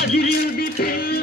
అదిరింది పిల్ల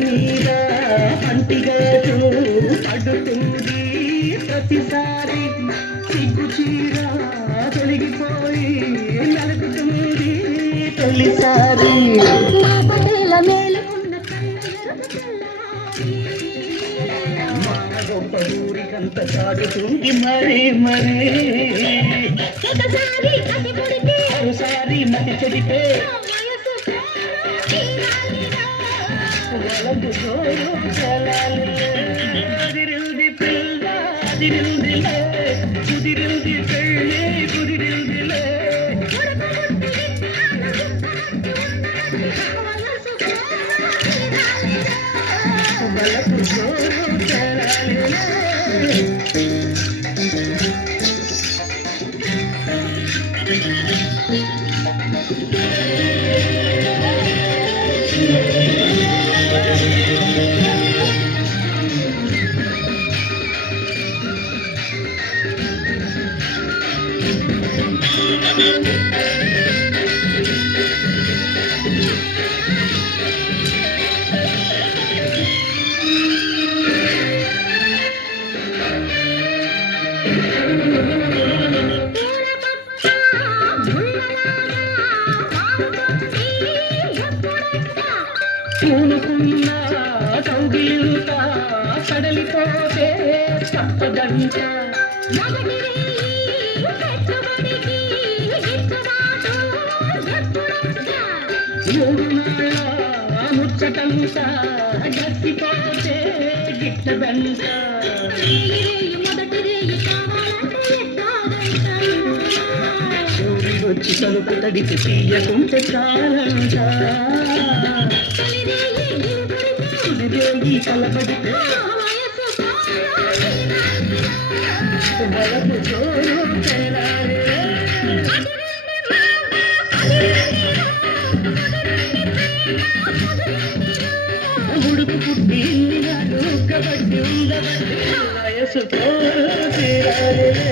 మీద అంటిగాడు అడ్డుతుంది ప్రతిసారి సిగ్గు చీర తొలగిపోయి నలుగుతుంది తొలిసారి గొప్ప ఊరికంత సాగుతుంది మరి మరి. ఒకసారి మతి చెడితే அதிருதி பிள்ள அதிருந்தில புதிருந்தி பெண்ணே புதிருந்தில வலப்பு சோறு Yeah. పూనుకున్న కౌగిలింత సడలిపోతే తప్పదంట మూడు నాళ్ళ ముచ్చటంత గట్టిపోతే గిట్టదంట ఊరి వచ్చి తలుపు తడిచి తీయకుంటే చాలంట తలపడితే వలపు జోరు తెలాలి ఉడుకు పుట్టి నాడు కబడ్డీ ఉండబట్టి వయసు తీరాలి.